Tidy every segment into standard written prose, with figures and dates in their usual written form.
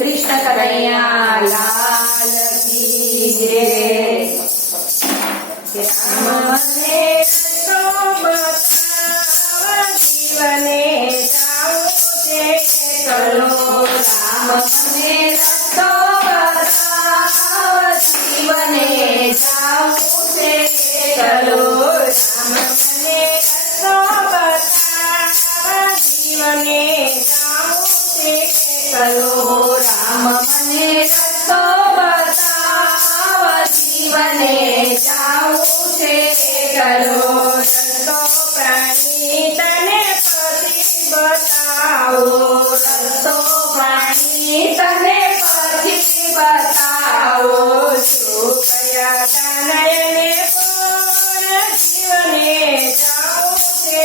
કૃષ્ણ કનૈયા લાલ કી જય. રામ મને રસ્તો બતાવ, જીવને જાઉં છે ચલો. રામ મને રસ્તો બતાવ, જીવને જાઉં છે ચલો. રામ મને રસ્તો બતાવ, જીવને જાઉં છે ચલો. રામ મને રસ્તો બતાવ, જીવને જાઉં છે ચલો. રસ્તો પ્રાણી તને પછી બતાવો, રસ્તો પ્રાણી તને પછી બતાવો. શું કર્યા તનયને પૂર્ણ, જીવને જાઉં છે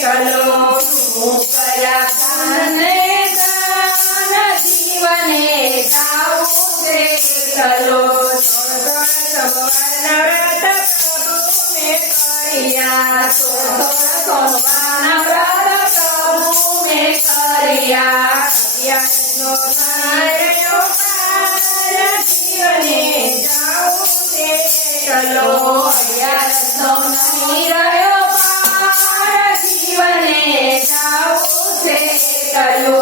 ચલો. શું કર્યા તને જીવને જાઉં છે ચલો. સોળના વ્રત પ્રભુને કર્યા, સોળના વ્રત પ્રભુને કર્યા. યજ્ઞો નાર્યો પાર, જીવને જાઉં છે ચલો. યજ્ઞો નહીં રહ્યો પાર, જીવને જાઉં છે ચલો.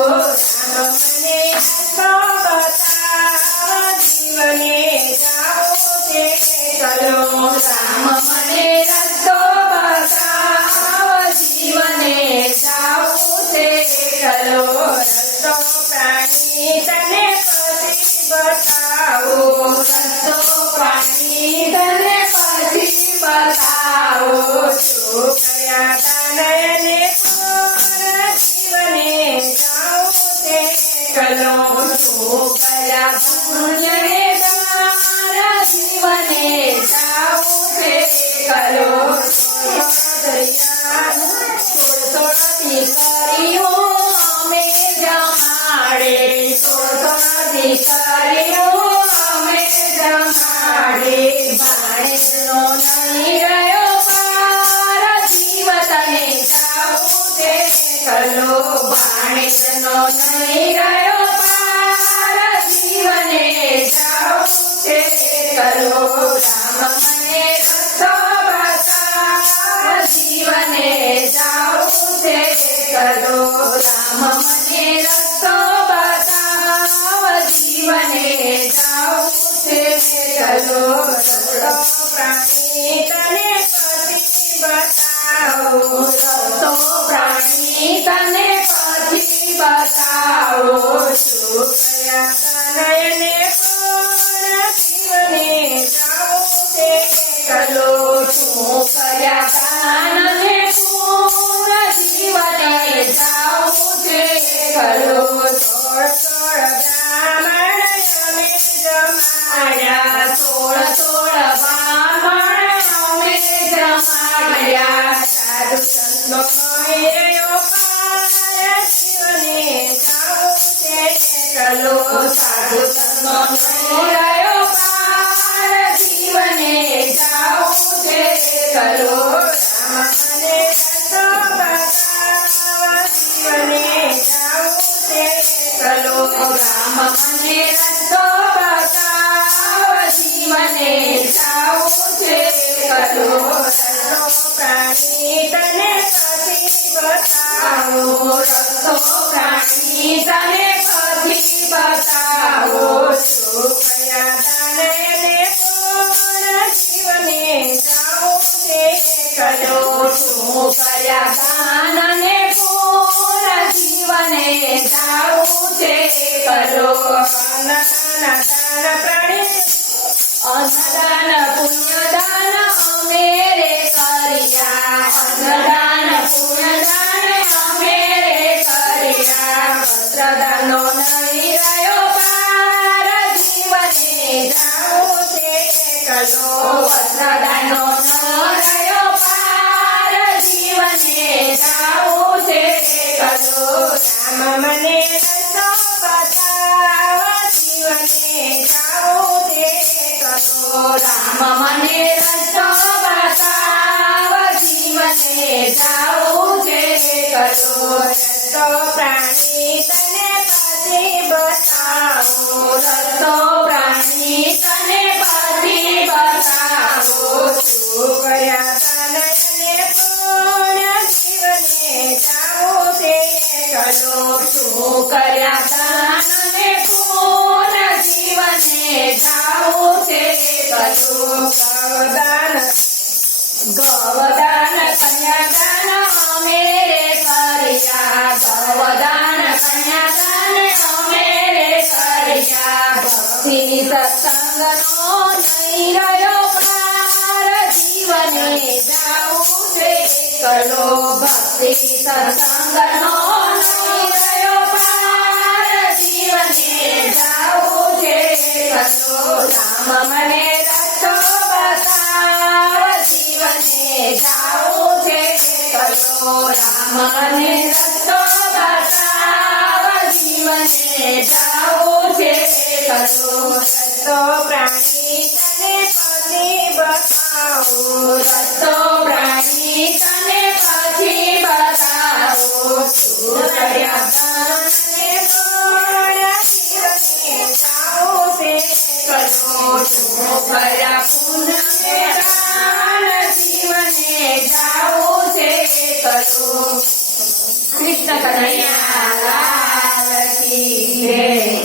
રામ મને રસ્તો બતાવ, જીવને જાઉં છે ચલો. રામ મને રસ્તો બતાવ, જીવને જાઉં છે ચલો. રસ્તો પ્રાણી તને પછી બતાવો, રસ્તો પ્રાણી તને પછી બતાવો. શું કર્યા તનયને પૂર્ણ, જીવને જાઉં છે ચલો. શું કર્યા પુણ્યને તારા, જીવને જાઉં છે ચલો. સોળસોળથી કરીઓ અમે જમાડે, સોળસોળથી કરીઓ અમે જમાડે. ભાણેજનો નહીં રહ્યો પાર, જીવતને જાઉં છે ચલો. ભાણેજનો નહીં રહ્યો પાર, જીવને જાઉં છે ચલો. રામ મને રસ્તો બતાવ, જીવને જાઉં છે ચલો. રામ મને રસ્તો બતાવ, જીવને જાઉં છે ચલો. રસ્તો પ્રાણી તને પછી બતાવો, રસ્તો પ્રાણી તને પછી બતાવો. શું કર્યા તનયને પૂર્ણ, જીવને જાઉં છે ચલો. શું કર્યા તનયને પૂર્ણ, જીવને જાઉં છે ચલો. સોળ બ્રાહ્મણ અમે જમાડ્યા, સોળ બ્રાહ્મણ અમે જમાડ્યા. સાધુ સંતો નહીં રહ્યો પાર, જીવને જાઉં છે ચલો. સાધુ સંતો નહીં રહ્યો પાર, જીવને જાઉં છે ચલો. રામ મને રસ્તો બતાવ, જીવને જાઉં છે ચલો. રામ મને રસ્તો બતાવ, જીવને જાઉં છે ચલો. રસ્તો પ્રાણી તને પછી બતાવો, રસ્તો પ્રાણી તને પછી બતાવો. શું કર્યા તનયને પૂર્ણ, જીવને જાઉં છે ચલો. શું કર્યા તનયને પૂર્ણ, જીવને જાઉં છે ચલો. અન્નદાન પ્રાણી, અન્નદાન પુણ્યદાન અમે રે કર્યા, અન્નદાન પુણ્યદાન અમે રે કર્યા. વસ્ત્રદાનનો નહીં રહ્યો પાર, જીવને જાઉં છે ચલો. વસ્ત્રદાનનો ન રહ્યો પાર, જીવને જાઉં છે ચલો. રામ મને રસ્તો બતાવ, જીવને જાઉં છે ચલો. રામ મને રસ્તો બતાવ, જીવને જાઉં છે ચલો. રસ્તો પ્રાણી તને પછી બતાવો, ગવદાન કન્યાદાન અમે રે કર્યા ગવદાન કન્યાદાન અમે રે કર્યા ભક્તિ સત્સંગનો નહીં રહ્યો પાર જીવને જાવું છે એકલો ભક્તિ સત્સંગનો નહીં રહ્યો પાર જીવને જાવું છે એકલો રામ મને રસ્તો બતાવ જીવને જાવું છે એકલો રામ મને રસ્તો બતાવ જીવને જાવું છે એકલો રસ્તો પ્રાણી તને પછી બતાવું રસ્તો પ્રાણી તને પછી બતાવું શું કર્યા તને પણ જીવને જાવું છે એકલો શું કર્યા પુણ્ય દાન જીવને જાવું છે એકલો કૃષ્ણ કનૈયા લાલ કી જય